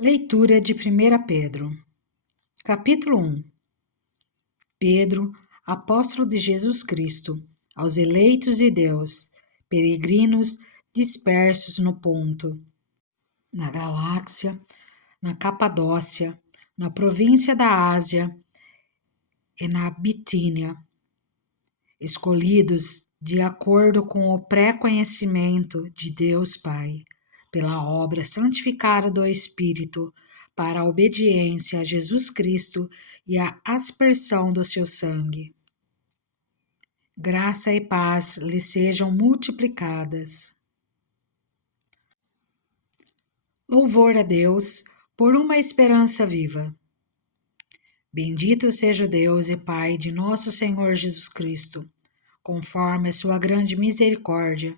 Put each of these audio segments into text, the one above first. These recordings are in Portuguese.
Leitura de 1 Pedro, capítulo 1. Pedro, apóstolo de Jesus Cristo, aos eleitos de Deus, peregrinos dispersos no Ponto, na Galáxia, na Capadócia, na província da Ásia e na Bitínia, escolhidos de acordo com o pré-conhecimento de Deus Pai, pela obra santificada do Espírito, para a obediência a Jesus Cristo e a aspersão do seu sangue. Graça e paz lhes sejam multiplicadas. Louvor a Deus por uma esperança viva. Bendito seja o Deus e Pai de nosso Senhor Jesus Cristo. Conforme a sua grande misericórdia,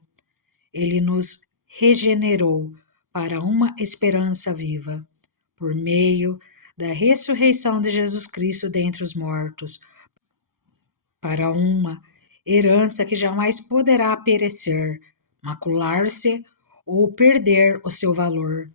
ele nos regenerou para uma esperança viva, por meio da ressurreição de Jesus Cristo dentre os mortos, para uma herança que jamais poderá perecer, macular-se ou perder o seu valor.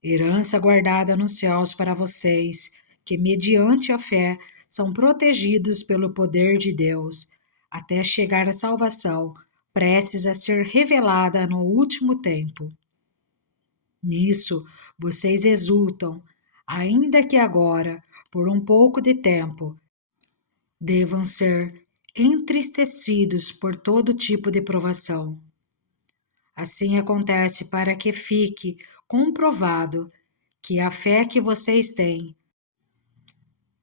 Herança guardada nos céus para vocês, que mediante a fé são protegidos pelo poder de Deus, até chegar à salvação, prestes a ser revelada no último tempo. Nisso vocês exultam, ainda que agora, por um pouco de tempo, devam ser entristecidos por todo tipo de provação. Assim acontece para que fique comprovado que a fé que vocês têm,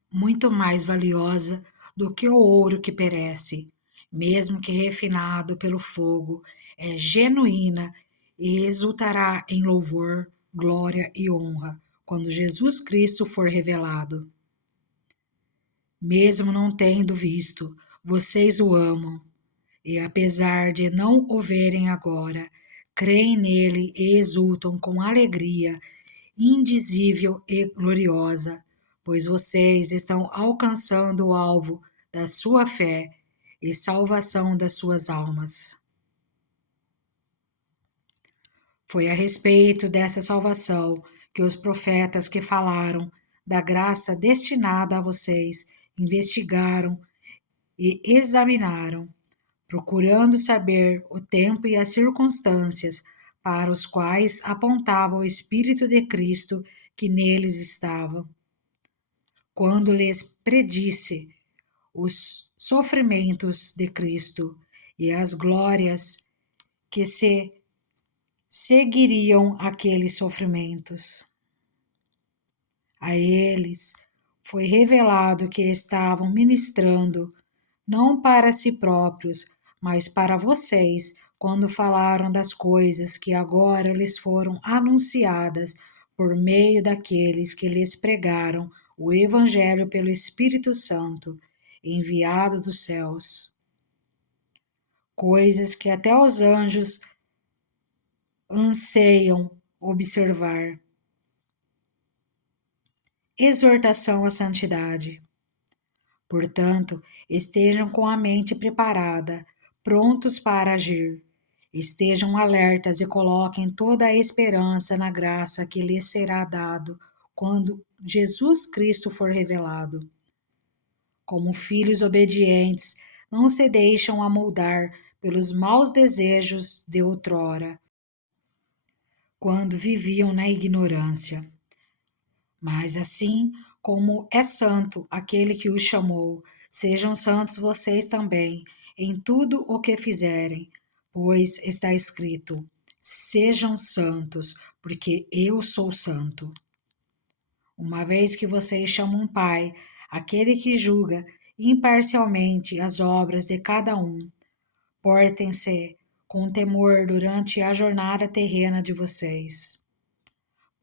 muito mais valiosa do que o ouro que perece, mesmo que refinado pelo fogo, é genuína e resultará em louvor, glória e honra quando Jesus Cristo for revelado. Mesmo não tendo visto, vocês o amam, e apesar de não o verem agora, creem nele e exultam com alegria indizível e gloriosa, pois vocês estão alcançando o alvo da sua fé e salvação das suas almas. Foi a respeito dessa salvação que os profetas que falaram da graça destinada a vocês investigaram e examinaram, procurando saber o tempo e as circunstâncias para os quais apontava o Espírito de Cristo que neles estava, quando lhes predisse os sofrimentos de Cristo e as glórias que se seguiriam aqueles sofrimentos. A eles foi revelado que estavam ministrando não para si próprios, mas para vocês, quando falaram das coisas que agora lhes foram anunciadas por meio daqueles que lhes pregaram o Evangelho pelo Espírito Santo, enviado dos céus. Coisas que até os anjos anseiam observar. Exortação à santidade. Portanto, estejam com a mente preparada, prontos para agir. Estejam alertas e coloquem toda a esperança na graça que lhes será dado quando Jesus Cristo for revelado. Como filhos obedientes, não se deixam amoldar pelos maus desejos de outrora, quando viviam na ignorância. Mas assim como é santo aquele que os chamou, sejam santos vocês também, em tudo o que fizerem, pois está escrito: sejam santos, porque eu sou santo. Uma vez que vocês chamam Pai, aquele que julga imparcialmente as obras de cada um, portem-se com temor durante a jornada terrena de vocês,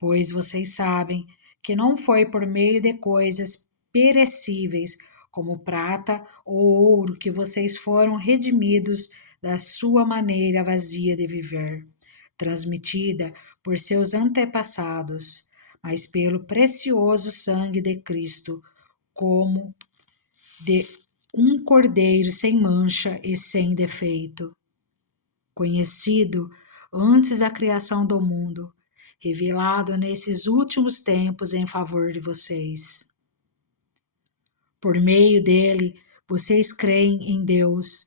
pois vocês sabem que não foi por meio de coisas perecíveis, como prata ou ouro, que vocês foram redimidos da sua maneira vazia de viver, transmitida por seus antepassados, mas pelo precioso sangue de Cristo, como de um cordeiro sem mancha e sem defeito, conhecido antes da criação do mundo, revelado nesses últimos tempos em favor de vocês. Por meio dele, vocês creem em Deus,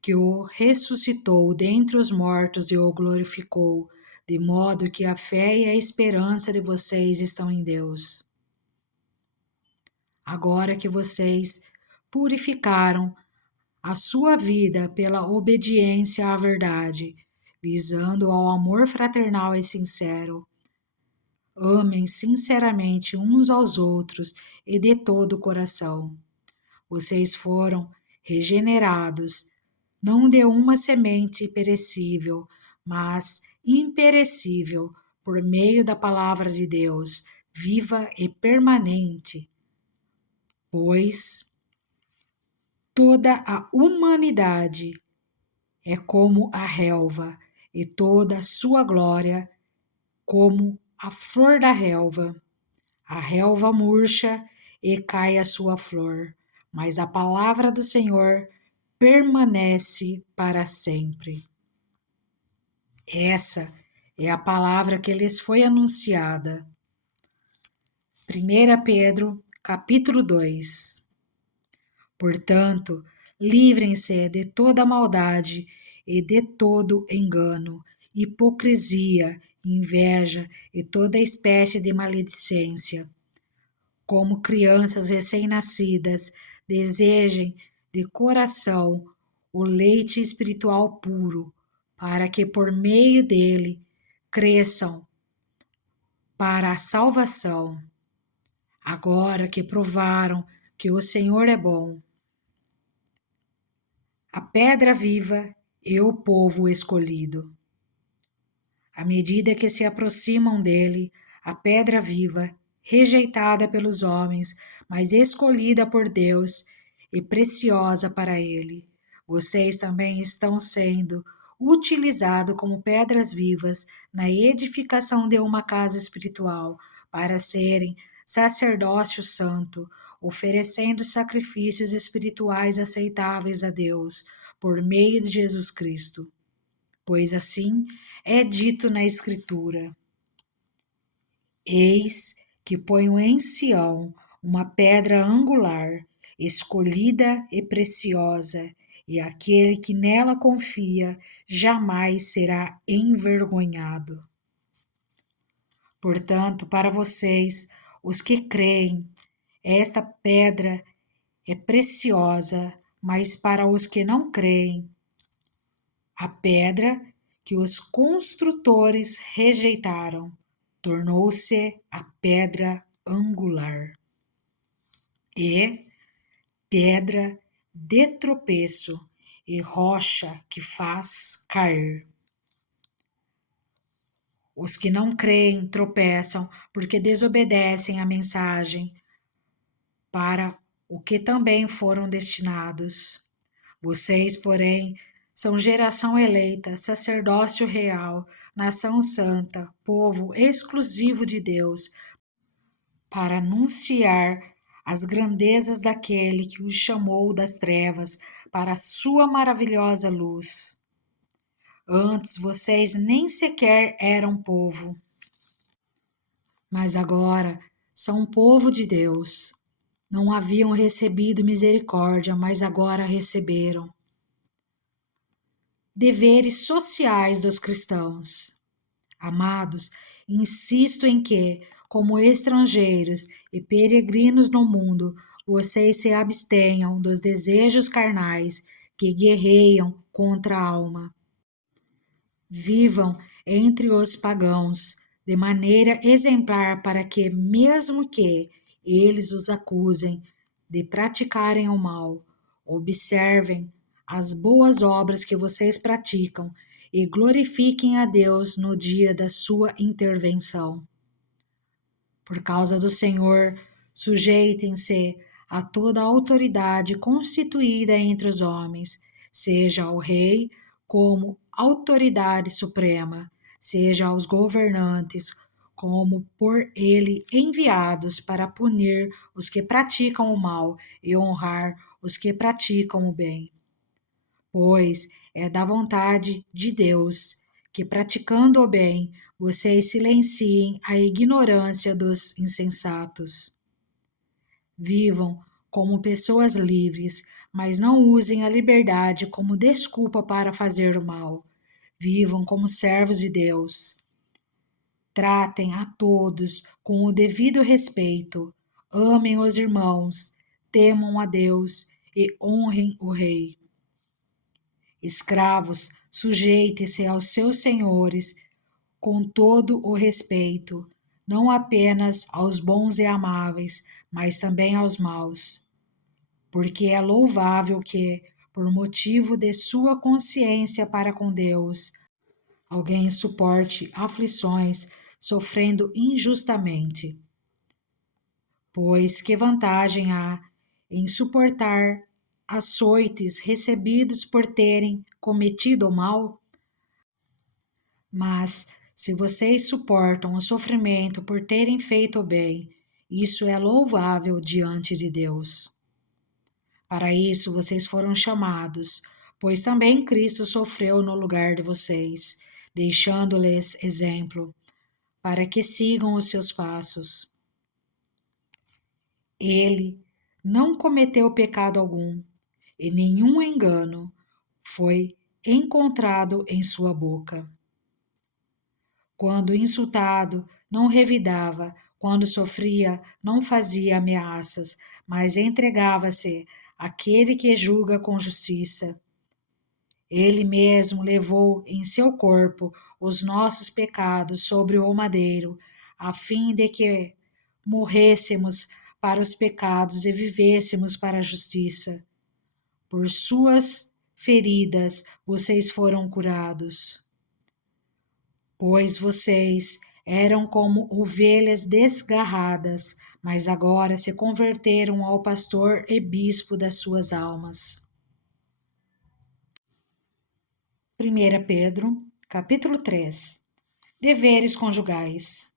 que o ressuscitou dentre os mortos e o glorificou, de modo que a fé e a esperança de vocês estão em Deus. Agora que vocês purificaram a sua vida pela obediência à verdade, visando ao amor fraternal e sincero, amem sinceramente uns aos outros e de todo o coração. Vocês foram regenerados, não de uma semente perecível, mas imperecível, por meio da palavra de Deus, viva e permanente, pois toda a humanidade é como a relva, e toda a sua glória como a flor da relva. A relva murcha e cai a sua flor, mas a palavra do Senhor permanece para sempre. Essa é a palavra que lhes foi anunciada. 1 Pedro, capítulo 2. Portanto, livrem-se de toda maldade e de todo engano, hipocrisia, inveja e toda espécie de maledicência. Como crianças recém-nascidas, desejem de coração o leite espiritual puro, para que por meio dele cresçam para a salvação, agora que provaram que o Senhor é bom. A pedra viva e o povo escolhido. À medida que se aproximam dele, a pedra viva, rejeitada pelos homens, mas escolhida por Deus e preciosa para ele, vocês também estão sendo utilizados como pedras vivas na edificação de uma casa espiritual, para serem sacerdócio santo, oferecendo sacrifícios espirituais aceitáveis a Deus por meio de Jesus Cristo. Pois assim é dito na Escritura: Eis que ponho em Sião uma pedra angular, escolhida e preciosa, e aquele que nela confia jamais será envergonhado. Portanto, para vocês, os que creem, esta pedra é preciosa, mas para os que não creem, a pedra que os construtores rejeitaram tornou-se a pedra angular e pedra de tropeço e rocha que faz cair. Os que não creem tropeçam porque desobedecem à mensagem para o que também foram destinados. Vocês, porém, são geração eleita, sacerdócio real, nação santa, povo exclusivo de Deus, para anunciar as grandezas daquele que os chamou das trevas para a sua maravilhosa luz. Antes vocês nem sequer eram povo, mas agora são povo de Deus. Não haviam recebido misericórdia, mas agora receberam. Deveres sociais dos cristãos. Amados, insisto em que, como estrangeiros e peregrinos no mundo, vocês se abstenham dos desejos carnais que guerreiam contra a alma. Vivam entre os pagãos de maneira exemplar, para que, mesmo que eles os acusem de praticarem o mal, observem as boas obras que vocês praticam e glorifiquem a Deus no dia da sua intervenção. Por causa do Senhor, sujeitem-se a toda a autoridade constituída entre os homens, seja ao rei como autoridade suprema, seja aos governantes como por ele enviados para punir os que praticam o mal e honrar os que praticam o bem. Pois é da vontade de Deus que, praticando o bem, vocês silenciem a ignorância dos insensatos. Vivam como pessoas livres, mas não usem a liberdade como desculpa para fazer o mal. Vivam como servos de Deus. Tratem a todos com o devido respeito. Amem os irmãos, temam a Deus e honrem o Rei. Escravos, sujeitem-se aos seus senhores com todo o respeito, não apenas aos bons e amáveis, mas também aos maus. Porque é louvável que, por motivo de sua consciência para com Deus, alguém suporte aflições sofrendo injustamente. Pois que vantagem há em suportar açoites recebidos por terem cometido o mal? Mas, se vocês suportam o sofrimento por terem feito o bem, isso é louvável diante de Deus. Para isso vocês foram chamados, pois também Cristo sofreu no lugar de vocês, deixando-lhes exemplo, para que sigam os seus passos. Ele não cometeu pecado algum, e nenhum engano foi encontrado em sua boca. Quando insultado, não revidava, quando sofria, não fazia ameaças, mas entregava-se àquele que julga com justiça. Ele mesmo levou em seu corpo os nossos pecados sobre o madeiro, a fim de que morrêssemos para os pecados e vivêssemos para a justiça. Por suas feridas vocês foram curados. Pois vocês eram como ovelhas desgarradas, mas agora se converteram ao pastor e bispo das suas almas. 1 Pedro, capítulo 3. Deveres conjugais.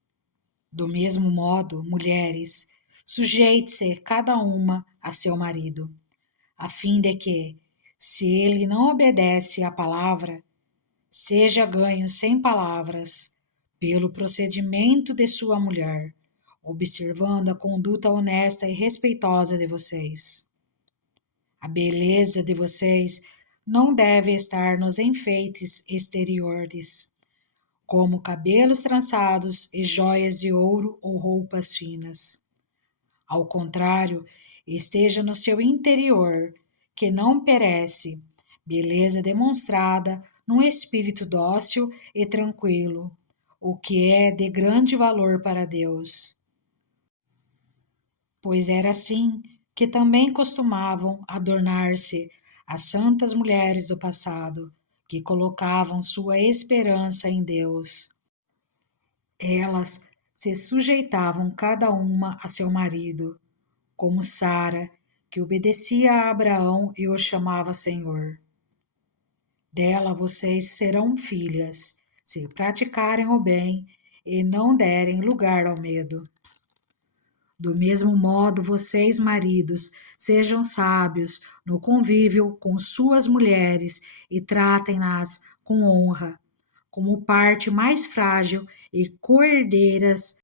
Do mesmo modo, mulheres, sujeite-se cada uma a seu marido, a fim de que, se ele não obedece à palavra, seja ganho sem palavras, pelo procedimento de sua mulher, observando a conduta honesta e respeitosa de vocês. A beleza de vocês não deve estar nos enfeites exteriores, como cabelos trançados e joias de ouro ou roupas finas. Ao contrário, esteja no seu interior, que não perece, beleza demonstrada num espírito dócil e tranquilo, o que é de grande valor para Deus. Pois era assim que também costumavam adornar-se as santas mulheres do passado, que colocavam sua esperança em Deus. Elas se sujeitavam cada uma a seu marido, como Sara, que obedecia a Abraão e o chamava Senhor. Dela vocês serão filhas, se praticarem o bem e não derem lugar ao medo. Do mesmo modo, vocês, maridos, sejam sábios no convívio com suas mulheres e tratem-nas com honra, como parte mais frágil e coerdeiras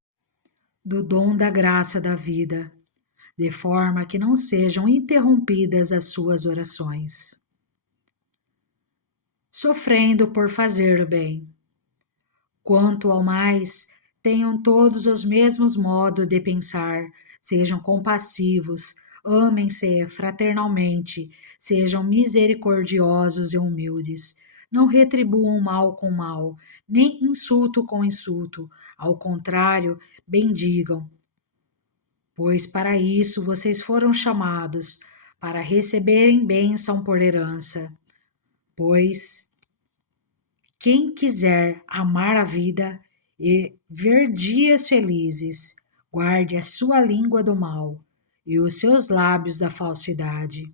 do dom da graça da vida, de forma que não sejam interrompidas as suas orações. Sofrendo por fazer o bem. Quanto ao mais, tenham todos os mesmos modos de pensar, sejam compassivos, amem-se fraternalmente, sejam misericordiosos e humildes. Não retribuam mal com mal, nem insulto com insulto. Ao contrário, bendigam. Pois para isso vocês foram chamados, para receberem bênção por herança. Pois quem quiser amar a vida e ver dias felizes, guarde a sua língua do mal e os seus lábios da falsidade.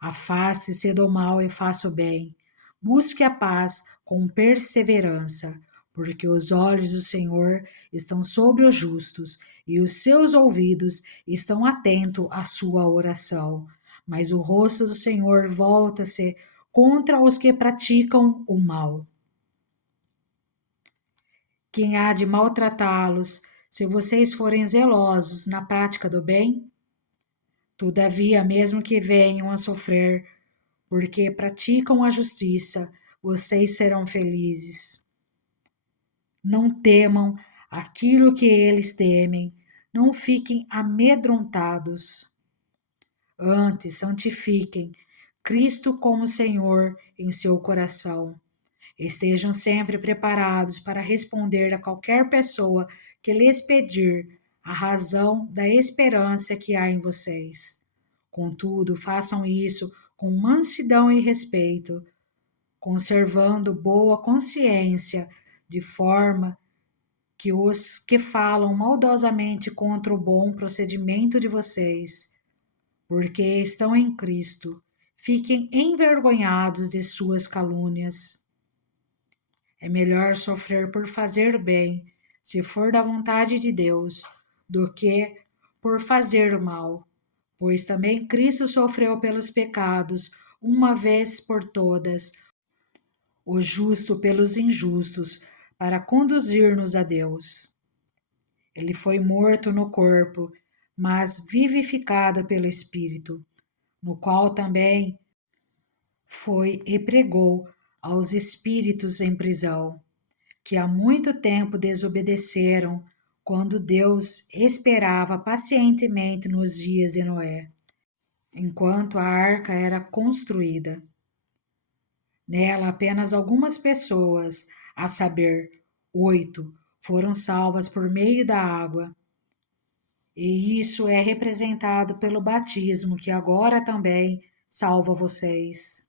Afaste-se do mal e faça o bem. Busque a paz com perseverança, porque os olhos do Senhor estão sobre os justos e os seus ouvidos estão atentos à sua oração. Mas o rosto do Senhor volta-se contra os que praticam o mal. Quem há de maltratá-los, se vocês forem zelosos na prática do bem? Todavia, mesmo que venham a sofrer, porque praticam a justiça, vocês serão felizes. Não temam aquilo que eles temem, não fiquem amedrontados. Antes, santifiquem Cristo como Senhor em seu coração. Estejam sempre preparados para responder a qualquer pessoa que lhes pedir a razão da esperança que há em vocês. Contudo, façam isso com mansidão e respeito, conservando boa consciência, de forma que os que falam maldosamente contra o bom procedimento de vocês, porque estão em Cristo, fiquem envergonhados de suas calúnias. É melhor sofrer por fazer bem, se for da vontade de Deus, do que por fazer o mal, pois também Cristo sofreu pelos pecados, uma vez por todas, o justo pelos injustos, para conduzir-nos a Deus. Ele foi morto no corpo, mas vivificado pelo Espírito, no qual também foi e pregou aos espíritos em prisão, que há muito tempo desobedeceram, quando Deus esperava pacientemente nos dias de Noé, enquanto a arca era construída. Nela, apenas algumas pessoas, a saber, 8, foram salvas por meio da água. E isso é representado pelo batismo, que agora também salva vocês.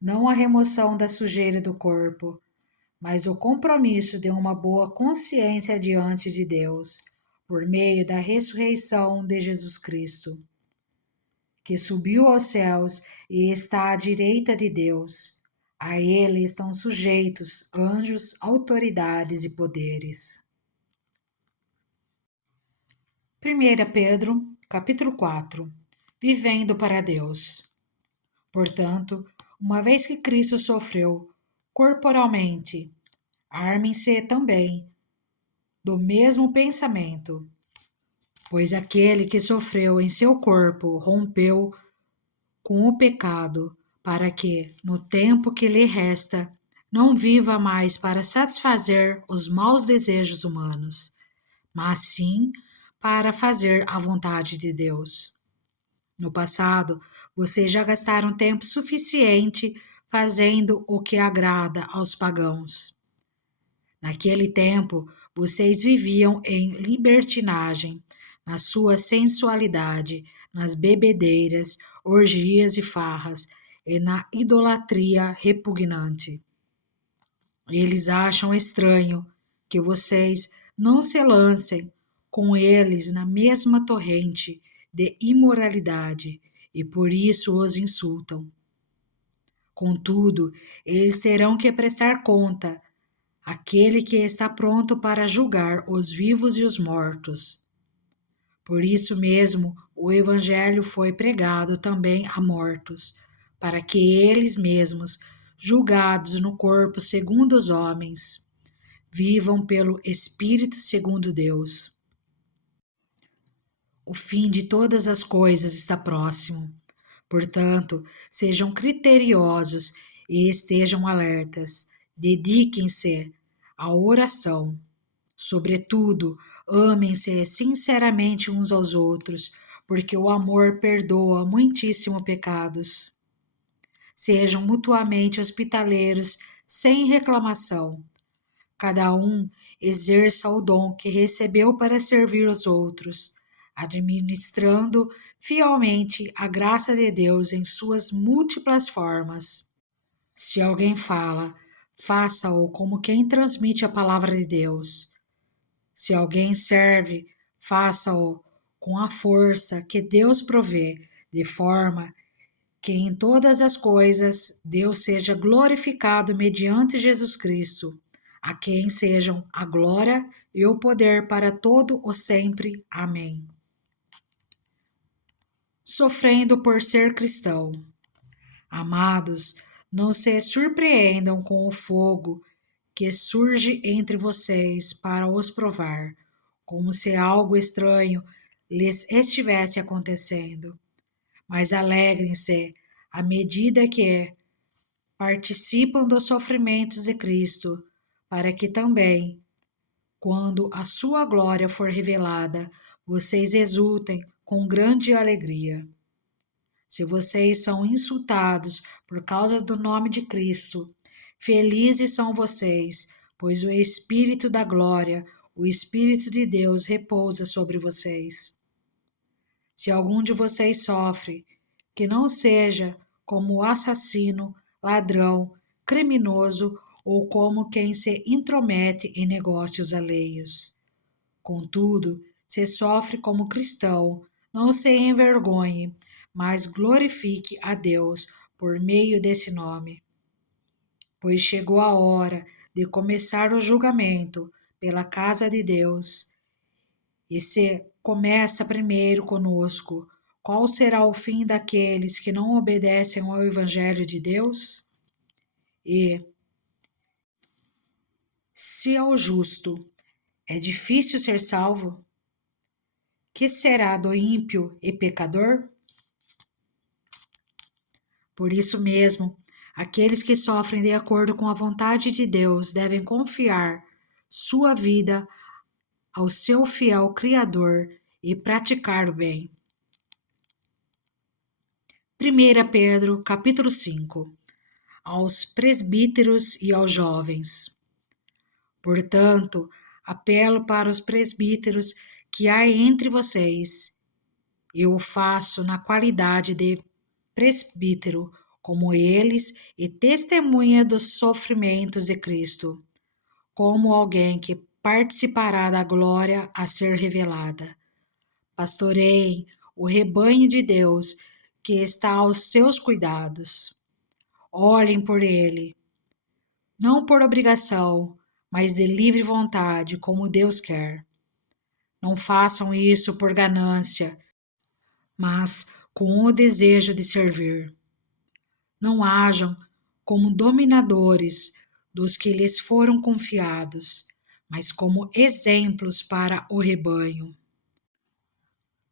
Não a remoção da sujeira do corpo, mas o compromisso de uma boa consciência diante de Deus, por meio da ressurreição de Jesus Cristo, que subiu aos céus e está à direita de Deus. A ele estão sujeitos anjos, autoridades e poderes. 1 Pedro, capítulo 4. Vivendo para Deus. Portanto, uma vez que Cristo sofreu corporalmente, armem-se também do mesmo pensamento, pois aquele que sofreu em seu corpo rompeu com o pecado, para que, no tempo que lhe resta, não viva mais para satisfazer os maus desejos humanos, mas sim para fazer a vontade de Deus. No passado, vocês já gastaram tempo suficiente fazendo o que agrada aos pagãos. Naquele tempo, vocês viviam em libertinagem, na sua sensualidade, nas bebedeiras, orgias e farras, e na idolatria repugnante. Eles acham estranho que vocês não se lancem com eles na mesma torrente de imoralidade, e por isso os insultam. Contudo, eles terão que prestar conta àquele que está pronto para julgar os vivos e os mortos. Por isso mesmo, o Evangelho foi pregado também a mortos, para que eles mesmos, julgados no corpo segundo os homens, vivam pelo Espírito segundo Deus. O fim de todas as coisas está próximo. Portanto, sejam criteriosos e estejam alertas. Dediquem-se à oração. Sobretudo, amem-se sinceramente uns aos outros, porque o amor perdoa muitíssimo pecados. Sejam mutuamente hospitaleiros sem reclamação. Cada um exerça o dom que recebeu para servir os outros, administrando fielmente a graça de Deus em suas múltiplas formas. Se alguém fala, faça-o como quem transmite a palavra de Deus. Se alguém serve, faça-o com a força que Deus provê, de forma que em todas as coisas Deus seja glorificado mediante Jesus Cristo, a quem sejam a glória e o poder para todo o sempre. Amém. Sofrendo por ser cristão. Amados, não se surpreendam com o fogo que surge entre vocês para os provar, como se algo estranho lhes estivesse acontecendo. Mas alegrem-se à medida que participam dos sofrimentos de Cristo, para que também, quando a sua glória for revelada, vocês exultem com grande alegria. Se vocês são insultados por causa do nome de Cristo, felizes são vocês, pois o Espírito da glória, o Espírito de Deus repousa sobre vocês. Se algum de vocês sofre, que não seja como assassino, ladrão, criminoso ou como quem se intromete em negócios alheios. Contudo, se sofre como cristão, não se envergonhe, mas glorifique a Deus por meio desse nome. Pois chegou a hora de começar o julgamento pela casa de Deus. E se começa primeiro conosco, qual será o fim daqueles que não obedecem ao Evangelho de Deus? E se ao justo é difícil ser salvo, que será do ímpio e pecador? Por isso mesmo, aqueles que sofrem de acordo com a vontade de Deus devem confiar sua vida ao seu fiel Criador e praticar o bem. 1 Pedro, capítulo 5. Aos presbíteros e aos jovens. Portanto, apelo para os presbíteros que há entre vocês. Eu o faço na qualidade de presbítero, como eles, e testemunha dos sofrimentos de Cristo, como alguém que participará da glória a ser revelada. Pastoreiem o rebanho de Deus que está aos seus cuidados. Olhem por ele, não por obrigação, mas de livre vontade, como Deus quer. Não façam isso por ganância, mas com o desejo de servir. Não hajam como dominadores dos que lhes foram confiados, mas como exemplos para o rebanho.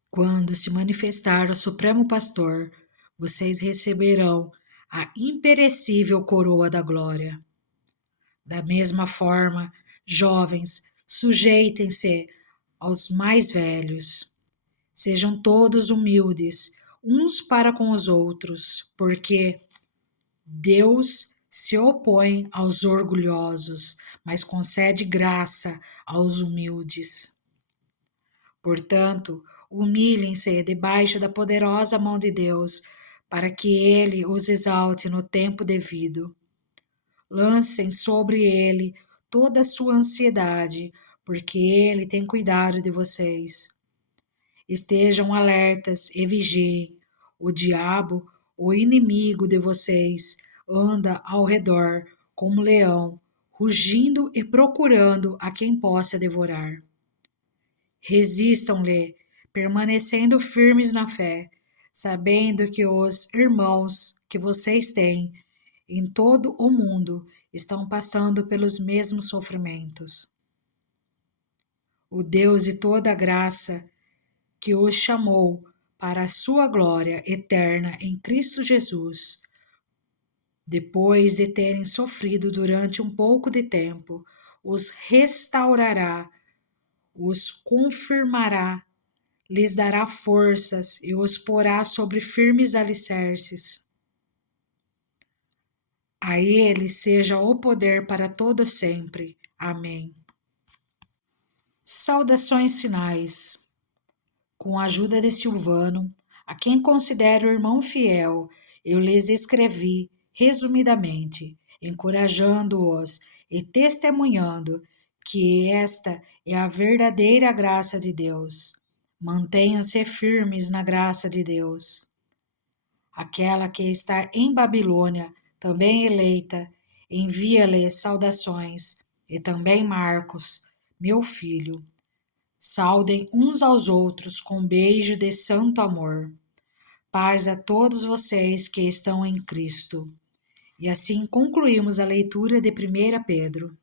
Quando se manifestar o Supremo Pastor, vocês receberão a imperecível coroa da glória. Da mesma forma, jovens, sujeitem-se aos mais velhos. Sejam todos humildes, uns para com os outros, porque Deus se opõe aos orgulhosos, mas concede graça aos humildes. Portanto, humilhem-se debaixo da poderosa mão de Deus, para que ele os exalte no tempo devido. Lancem sobre ele toda a sua ansiedade, porque ele tem cuidado de vocês. Estejam alertas e vigiem. O diabo, o inimigo de vocês, anda ao redor como um leão, rugindo e procurando a quem possa devorar. Resistam-lhe, permanecendo firmes na fé, sabendo que os irmãos que vocês têm em todo o mundo estão passando pelos mesmos sofrimentos. O Deus de toda a graça, que os chamou para a sua glória eterna em Cristo Jesus, depois de terem sofrido durante um pouco de tempo, os restaurará, os confirmará, lhes dará forças e os porá sobre firmes alicerces. A ele seja o poder para todo sempre. Amém. Saudações finais. Com a ajuda de Silvano, a quem considero irmão fiel, eu lhes escrevi resumidamente, encorajando-os e testemunhando que esta é a verdadeira graça de Deus. Mantenham-se firmes na graça de Deus. Aquela que está em Babilônia, também eleita, envia-lhe saudações, e também Marcos, meu filho. Saudem uns aos outros com um beijo de santo amor. Paz a todos vocês que estão em Cristo. E assim concluímos a leitura de 1 Pedro.